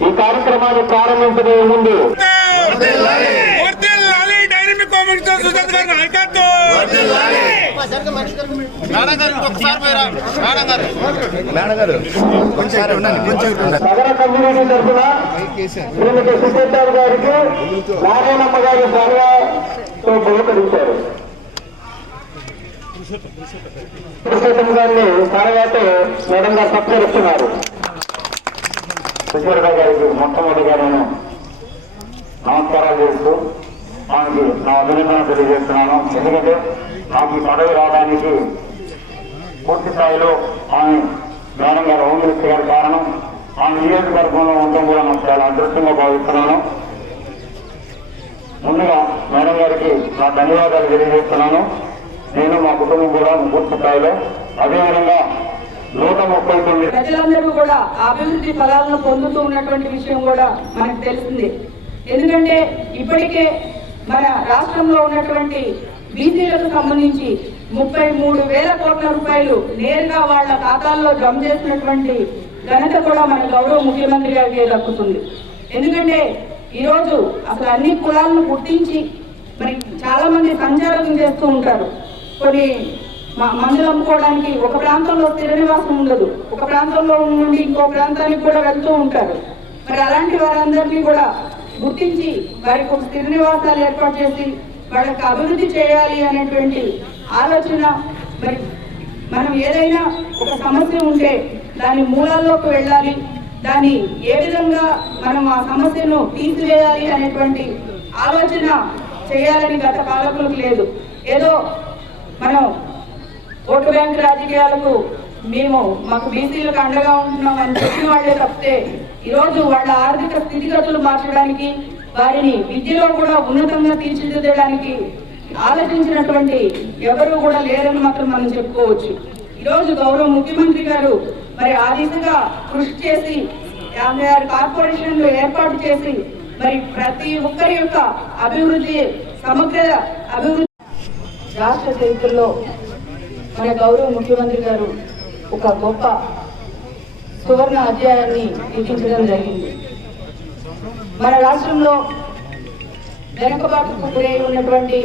ఈ కార్యక్రమాన్ని ప్రారంభించే ముందు నగర కమ్యూనిటీ తరఫున గారికి నారాయణమ్మ గారి బహుకరించారు. పురుషోత్తం తర్వాత మేడం గారు సత్కరిస్తున్నారు గారికి మొట్టమొదటిగా నేను నమస్కారాలు చేస్తూ ఆమెకి నా అభినందన తెలియజేస్తున్నాను. ఎందుకంటే నాకు పదవి రావడానికి పూర్తి స్థాయిలో ఆమె మేడం గారు హోమ్ మినిస్టర్ గారి కారణం. ఆమె నియోజకవర్గంలో ఉండడం కూడా నాకు చాలా అదృష్టంగా భావిస్తున్నాను. ముందుగా మేడం గారికి నా ధన్యవాదాలు తెలియజేస్తున్నాను. నేను మా కుటుంబం కూడా పూర్తి స్థాయిలో అదేవిధంగా నూట ముప్పై తొమ్మిది ప్రజలందరూ కూడా అభివృద్ధి ఫలాలను పొందుతూ ఉన్నటువంటి విషయం కూడా మనకు తెలిసింది. ఎందుకంటే ఇప్పటికే మన రాష్ట్రంలో ఉన్నటువంటి బీసీలకు సంబంధించి ముప్పై మూడు వేల కోట్ల రూపాయలు నేరుగా వాళ్ళ ఖాతాల్లో జమ చేసినటువంటి ఘనత కూడా మన గౌరవ ముఖ్యమంత్రి గారికి దక్కుతుంది. ఎందుకంటే ఈరోజు అసలు అన్ని కులాలను గుర్తించి మరి చాలా మంది సంచారం చేస్తూ ఉంటారు. కొన్ని మందులు అమ్ముకోవడానికి ఒక ప్రాంతంలో స్థిర నివాసం ఉండదు. ఒక ప్రాంతంలో నుండి ఇంకో ప్రాంతానికి కూడా వెళ్తూ ఉంటారు. మరి అలాంటి వారందరినీ కూడా గుర్తించి వారికి ఒక స్థిర నివాసాలు ఏర్పాటు చేసి వాళ్ళకి అభివృద్ధి చేయాలి అనేటువంటి ఆలోచన మరి మనం ఏదైనా ఒక సమస్య ఉంటే దాని మూలాల్లోకి వెళ్ళాలి. దాన్ని ఏ విధంగా మనం ఆ సమస్యను తీసివేయాలి అనేటువంటి ఆలోచన చేయాలని గత పాలకులకు లేదు. ఏదో మనం ఓటు బ్యాంక్ రాజకీయాలకు మేము మాకు బీసీలకు అండగా ఉంటున్నాం అని చెప్పిన వాళ్ళే తప్పితే ఈరోజు వాళ్ళ ఆర్థిక స్థితిగతులు మార్చడానికి వారిని విద్యలో కూడా ఉన్నతంగా తీర్చిదిద్దడానికి ఆలోచించినటువంటి ఎవరు కూడా లేరని మాత్రం మనం చెప్పుకోవచ్చు. ఈరోజు గౌరవ ముఖ్యమంత్రి గారు మరి ఆ దిశగా కృషి చేసి యాభై ఆరు కార్పొరేషన్లు ఏర్పాటు చేసి మరి ప్రతి ఒక్కరి యొక్క అభివృద్ధి సమగ్ర అభివృద్ధి రాష్ట్ర చరిత్రలో మన గౌరవ ముఖ్యమంత్రి గారు ఒక గొప్ప సువర్ణ అధ్యాయాన్ని లిఖించడం జరిగింది. మన రాష్ట్రంలో వెనుకబాటుకు గురై ఉన్నటువంటి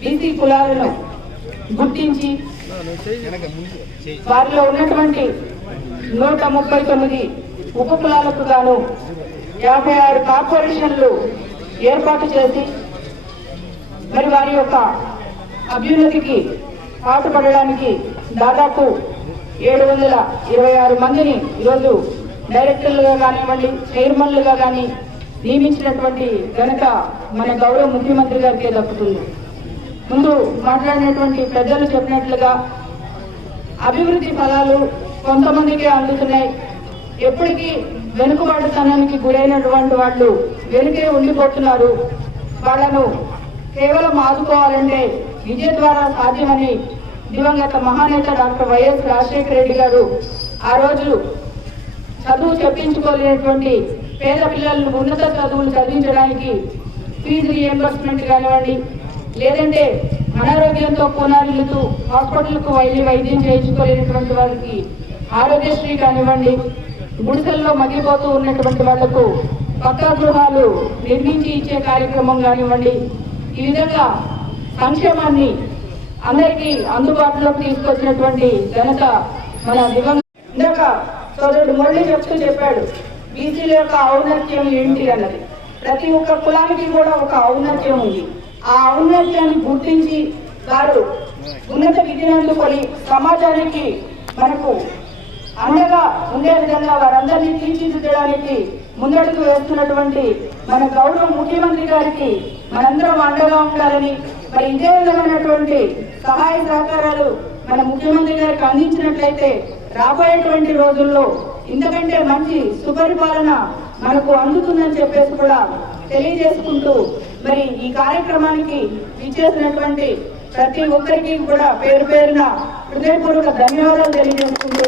బీసీ కులాలను గుర్తించి వారిలో ఉన్నటువంటి నూట ముప్పై తొమ్మిది ఉప కులాలకు గాను యాభై ఆరు కార్పొరేషన్లు ఏర్పాటు చేసి మరి వారి యొక్క అభ్యున్నతికి పాటుపడడానికి దాదాపు ఏడు వందల ఇరవై ఆరు మందిని ఈరోజు డైరెక్టర్లుగా కానివ్వండి చైర్మన్లుగా కానీ నియమించినటువంటి ఘనత మన గౌరవ ముఖ్యమంత్రి గారికే దక్కుతుంది. ముందు మాట్లాడినటువంటి పెద్దలు చెప్పినట్లుగా అభివృద్ధి ఫలాలు కొంతమందికే అందుతున్నాయి. ఎప్పటికీ వెనుకబాటుతనానికి గురైనటువంటి వాళ్ళు వెనుకే ఉండిపోతున్నారు. వాళ్ళను కేవలం ఆదుకోవాలంటే విద్య ద్వారా సాధ్యమని దివంగత మహానేత డాక్టర్ వైఎస్ రాజశేఖర రెడ్డి గారు ఆ రోజు చదువు చెప్పించుకోలేనటువంటి పేద పిల్లలను ఉన్నత చదువులు చదివించడానికి ఫీజు రియంబర్స్మెంట్ కానివ్వండి లేదంటే అనారోగ్యంతో పునారిల్లుతూ హాస్పిటల్కు వెళ్ళి వైద్యం చేయించుకోలేనటువంటి వారికి ఆరోగ్యశ్రీ కానివ్వండి గుడిసెల్లో మగ్గిపోతూ ఉన్నటువంటి వాళ్ళకు పక్కా గృహాలు నిర్మించి ఇచ్చే కార్యక్రమం కానివ్వండి ఈ విధంగా సంక్షేమాన్ని అందరికీ అందుబాటులోకి తీసుకొచ్చినటువంటి ఘనత మన దివంగ ఇందాక సోదరుడు మురళి చెప్తూ చెప్పాడు బీసీల యొక్క ఔన్నత్యం ఏంటి అన్నది. ప్రతి ఒక్క కులానికి కూడా ఒక ఔన్నత్యం ఉంది. ఆ ఔన్నత్యాన్ని గుర్తించి వారు ఉన్నత విద్యను అందుకొని సమాజానికి మనకు అండగా ఉండే విధంగా వారందరినీ తీర్చిదిద్దడానికి ముందడుగు వేస్తున్నటువంటి మన గౌరవ ముఖ్యమంత్రి గారికి మనందరం అండగా ఉండాలని మరి ఇదే విధమైనటువంటి సహాయ సహకారాలు మన ముఖ్యమంత్రి గారికి అందించినట్లయితే రాబోయేటువంటి రోజుల్లో ఇంతకంటే మంచి సుపరిపాలన మనకు అందుతుందని చెప్పేసి కూడా తెలియజేసుకుంటూ మరి ఈ కార్యక్రమానికి ఇచ్చేసినటువంటి ప్రతి ఒక్కరికి కూడా పేరు పేరున హృదయపూర్వక ధన్యవాదాలు తెలియజేసుకుంటూ